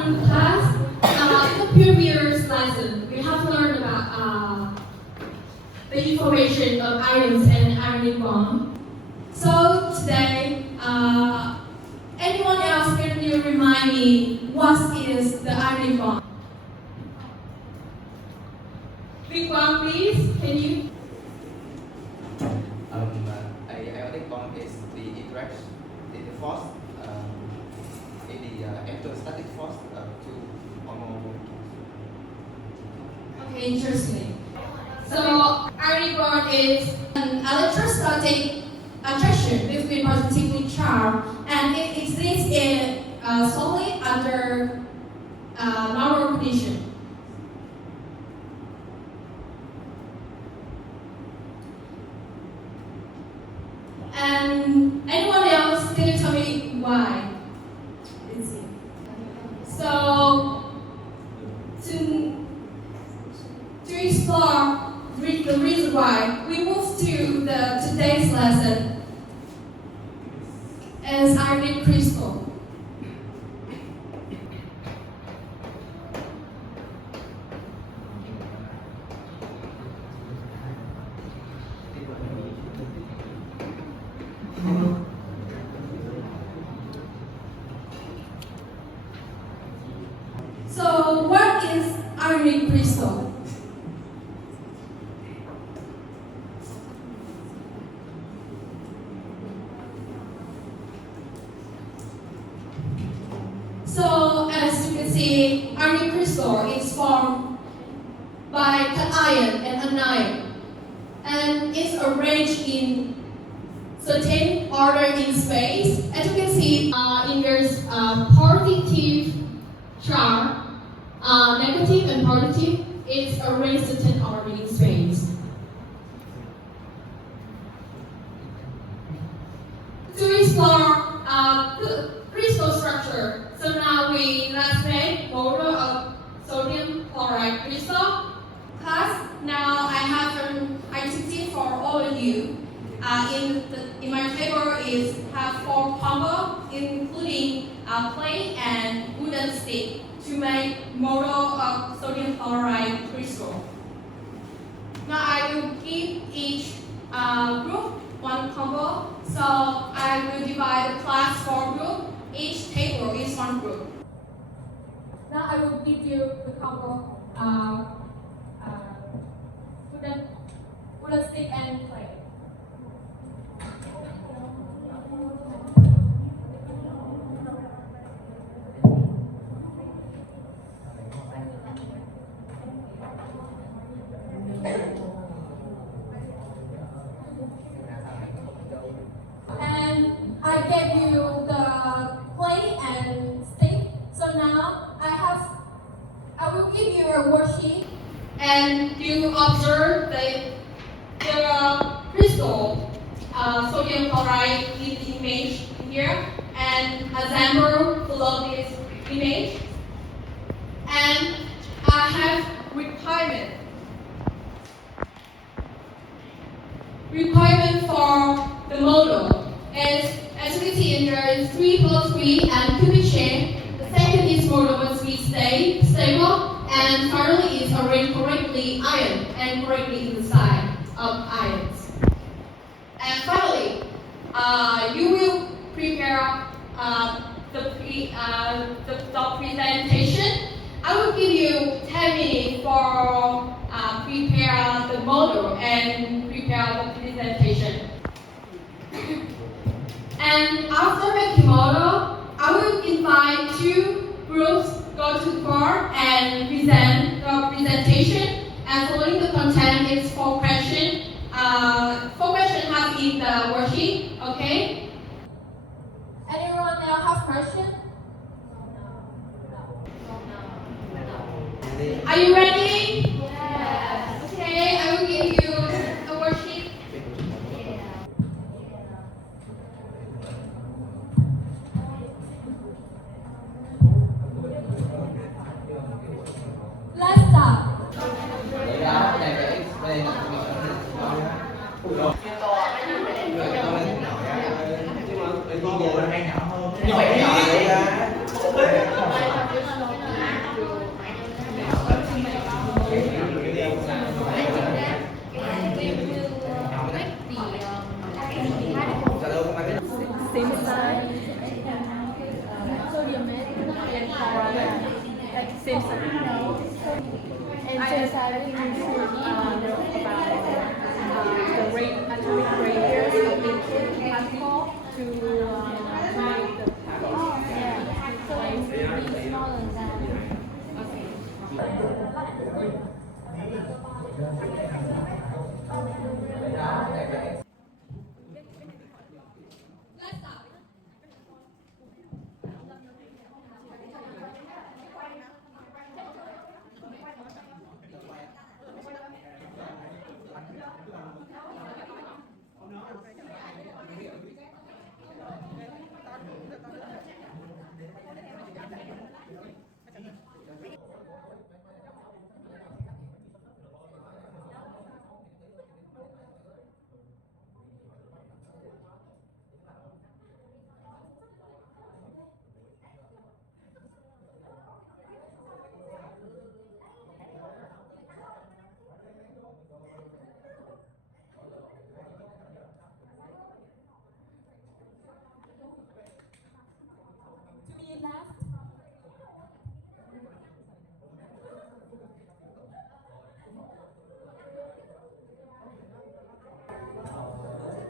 afternoon class. In the previous lesson, we have learned about the information of ions and ionic bond. So today, anyone else can you remind me what is the ionic bond? Big one, please. Can you? Ionic bond is the interaction in the force in the electrostatic force of two or more molecules. Okay, interesting. So ionic bond is an electrostatic attraction between positively charged, and it exists in solely under normal condition. And anyone else, can you tell me why? So, to explore the reason why, we move to today's lesson as ionic crystal. So, what is ionic crystal? So, as you can see, ionic crystal is formed by cation and anion, and it's arranged in certain order in space. As you can see, in this positive charge, negative and positive, it's arranged certain order in space. To explore the crystal structure, so now let's make model of sodium chloride crystal. Class, now I have an activity for all of you. In my table is have 4 combo, including clay and wooden stick, to make model of sodium chloride crystal. Now I will give each group 1 combo. So I will divide the class 4 group. Each table is 1 group. Now I will give you the combo wooden stick and clay. And I gave you the clay and stick. So now I will give you a worksheet, and you observe the crystal sodium chloride in the image here, and assemble below this image. And I have requirement for the model. As you can see in there is 3 plus 3 and cubic shape. The second is model must be stable, and finally is arranged correctly ion and correctly in the side of ions. And finally, you will prepare the presentation. I will give you 10 minutes for prepare the model and prepare the presentation. And after making model, I will invite 2 groups go to the board and present the presentation. And following the content is 4 questions. 4 questions have in the worksheet. Okay. Anyone now have questions? Are you ready? Yes. Okay, I will give you a worksheet. Let's start. Nhỏ hơn. same side. Sodium and chloride, like same side. And same side, I think we should know about the rate, atomic radius of the particle to make the particle. Oh, yeah. So it will be smaller than. Let's start. To me left.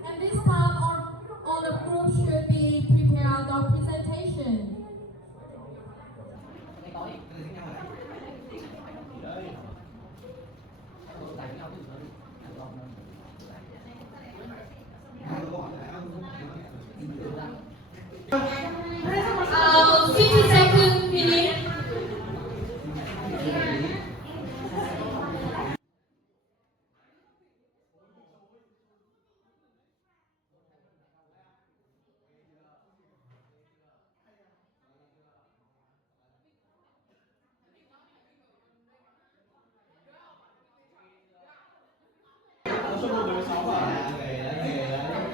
And this time all the group should be prepared the presentation. Uh, 50 seconds, please.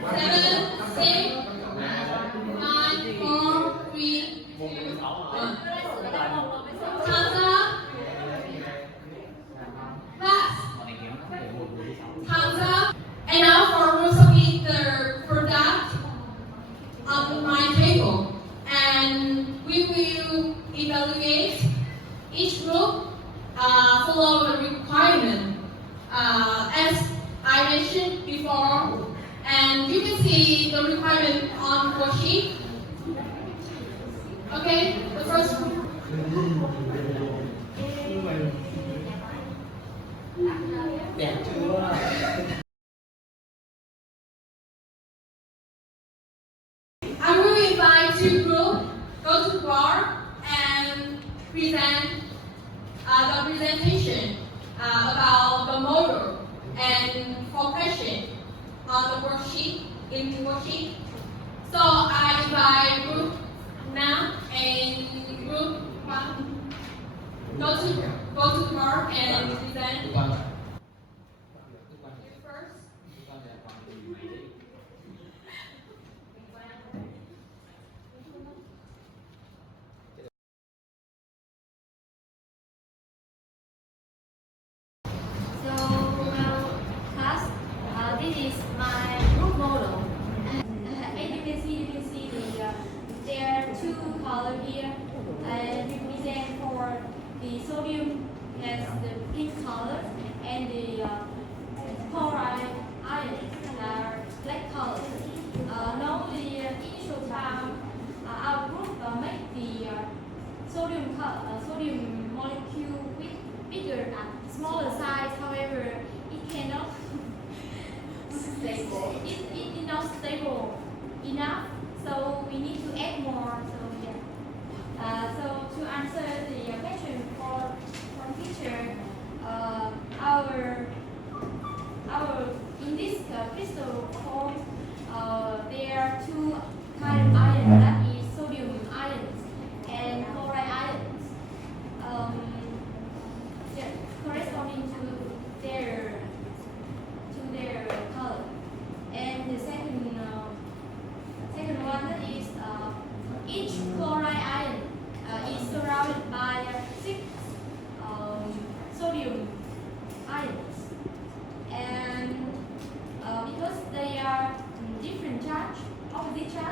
Seven, six, 9, 4, 3, 2, 1. Time's up. Pass. Time's up. And now for Rosalie, the product on my table. And we will evaluate each group follow the requirement as I mentioned before. And you can see the requirement on the worksheet. Okay, the first group. Đẹp chưa? I will invite two groups go to bar and present the presentation about the model and for question on the worksheet in the worksheet. So I invite group now and group one go to the bar and present. You first. So, class, this is my group model. As you can see, there are two colors here, and represent for the sodium has the pink color, and the chloride ions are black color. Now the initial time, our group make the sodium molecule bigger and smaller size. However, it cannot stable. It is not stable enough, so we need to add more. So yeah. So to answer the question from teacher, our in this crystal form, there are two kind of ions. That is sodium ions and chloride ions. Yeah, corresponding to their color. And the second one is each chloride ion is surrounded by 6 sodium ions, and because they are different charge, opposite charge.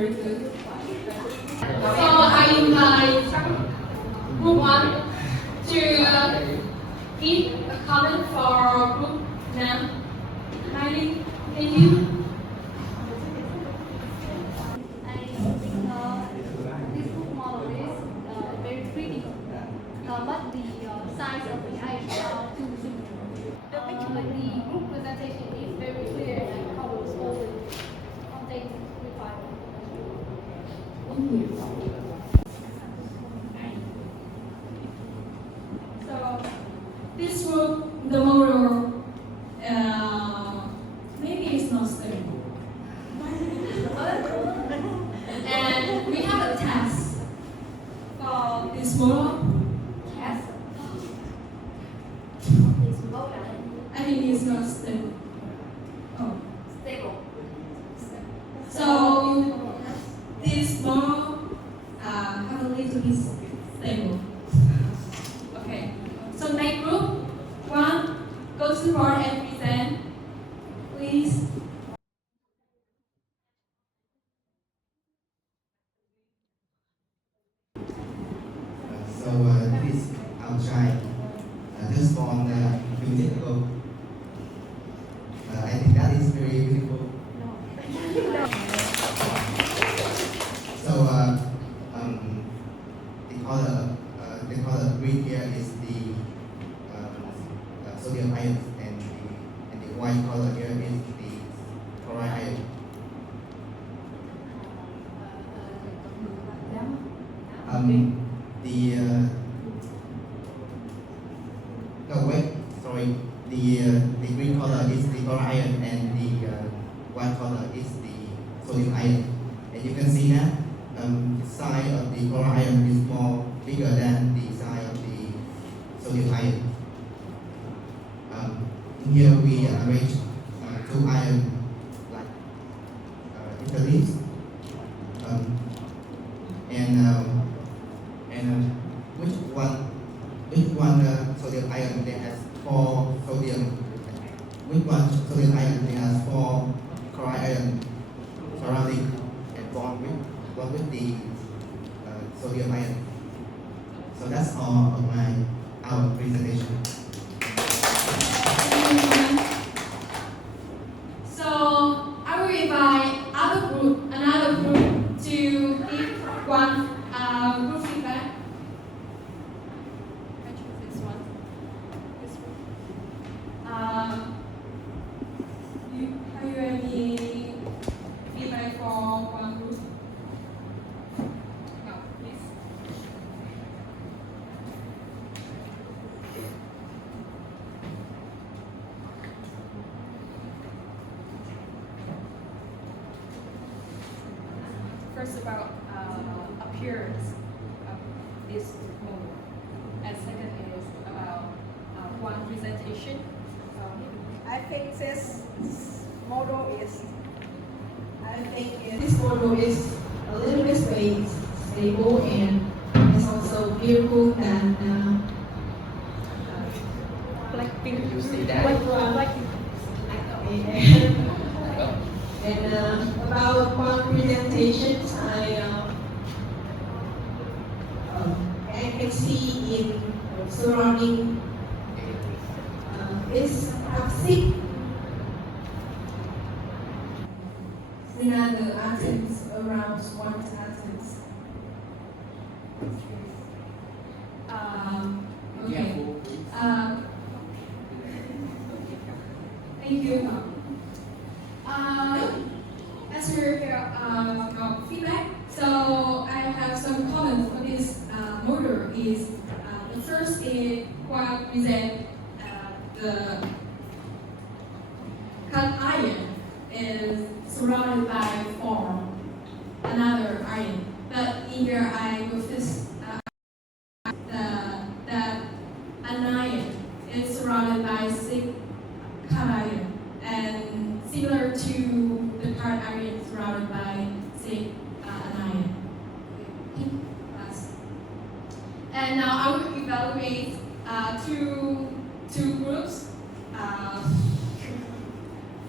very good. So I invite group 1 to give a comment for group name. Miley, can you? I think this book model is very pretty, but the size of the eyes are too simple. The group presentation is very clear and covers all the content required. So this group, the model, maybe it's not stable. And we have a test for this model. Yes. I think it's not stable. Oh. Stable. So this model have a little bit stable. Okay. So next group 1, go to the board and present, please. This is outside just born a few days ago. I think that is very beautiful. So they call the green here is the sodium ion, and the white color here is the chloride ion. The green color is the chloride ion, and the white color is the sodium ion. And you can see that the size of the chloride ion is more bigger than the size of the sodium ion. In here we arrange 2 ions like interleaves, and which one sodium ion that has 4 sodium, which one sodium ion that has 4 chloride ion surrounding and bond with the sodium ion. So that's all of our presentation. So I will invite another group to give one group feedback. I choose this one. This one. Have you any feedback for one group? No, please. First about appearance of this model, and second is about one presentation. I think this model is, This model is a little bit stable and it's also beautiful and Blackpink. You see that? and about one presentation, I can see in surrounding is toxic. Another atoms around one atoms. Okay. Thank you. As you hear feedback, so I have some comments for this model. Is the first is what present the cut iron is surrounded by another iron. But in here I will fix that an iron is surrounded by 6 cut iron, and similar to the cut iron surrounded by 6 anion. Okay, last. And now I will evaluate two groups.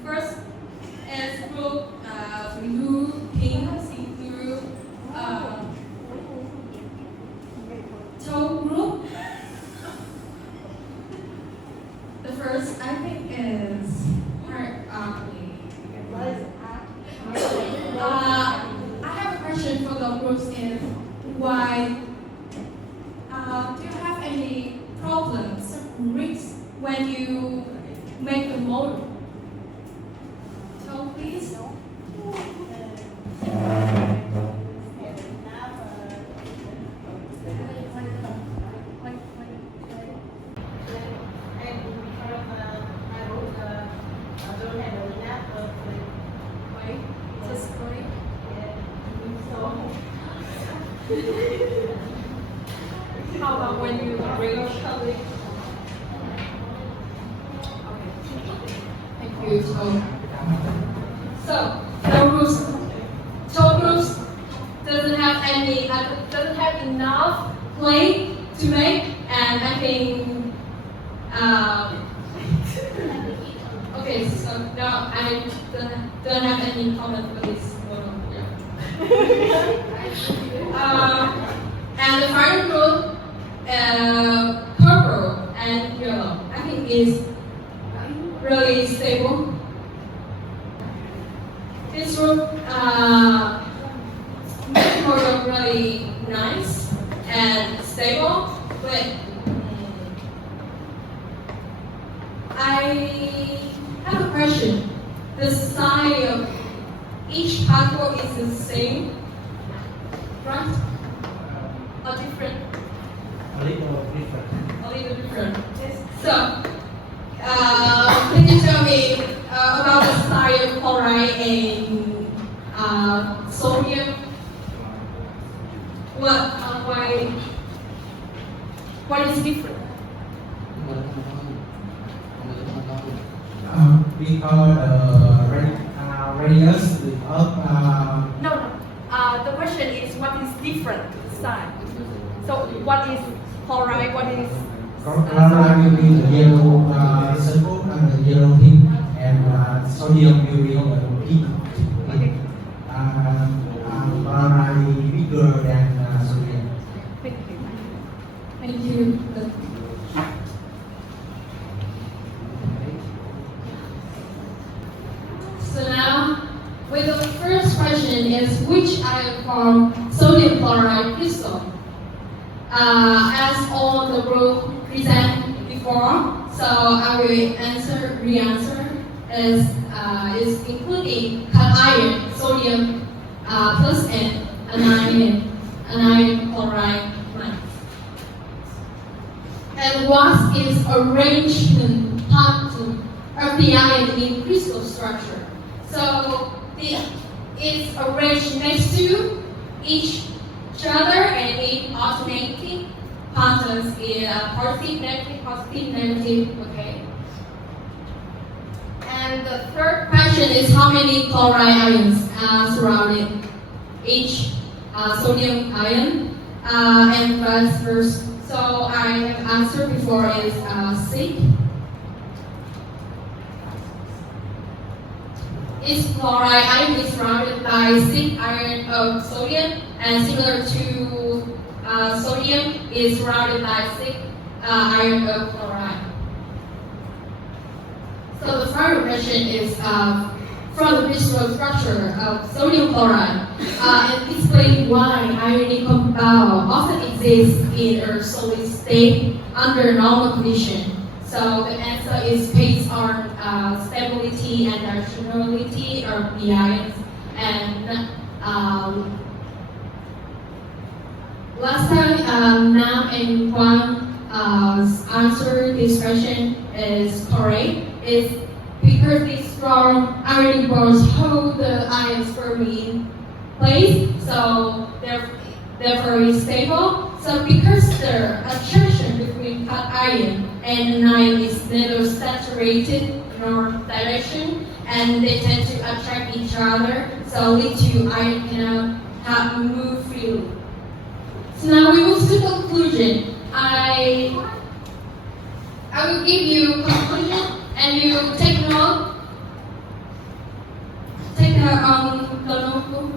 First is group blue, pink, sea blue. rules is why do you have any problems, risks when you make a model? So please. How about when you bring up public? Thank you. So the rules. So groups doesn't have enough play to make, and I think. Okay, so no, I don't have any comment for this one. And the final group, purple and yellow, I think is really stable. This group look really nice and stable, but I have a question. The size of each particle is the same, right? Or different? A little different. A little different. So, can you tell me about the size of chloride and sodium? Why is different? Because radius of No. The question is what is different sign? So what is chloride? What is chloride will be the yellow circle and the yellow tip, and sodium will be the pink. Okay. Chloride bigger than sodium. Thank you. So now, with the first question is which ion form sodium chloride crystal? As all the group presented before, so I will re-answer is including cation, sodium plus and anion chloride minus. And what is arrangement pattern of the ion in crystal structure? So it's arranged next to each other and in alternating patterns in positive, negative, okay? And the third question is how many chloride ions surrounding each sodium ion and vice versa. So I have answered before is 6. Each chloride ion is surrounded by 6 ions of sodium, and similar to sodium is surrounded by 6 ions of chloride. So the final question is from the crystal structure of sodium chloride, and explain why ionic compound often exists in a solid state under normal condition. So the answer is based on stability and directionality of the ions. And last time, Nam and Juan answered this question is correct. It's because these strong ionic bonds hold the ions firmly in place, so therefore it's stable. So because the attraction between cation and anion is neither saturated nor direction, and they tend to attract each other, so lead to ion cannot move freely. So now we move to conclusion. I will give you conclusion, and you take note on the notebook.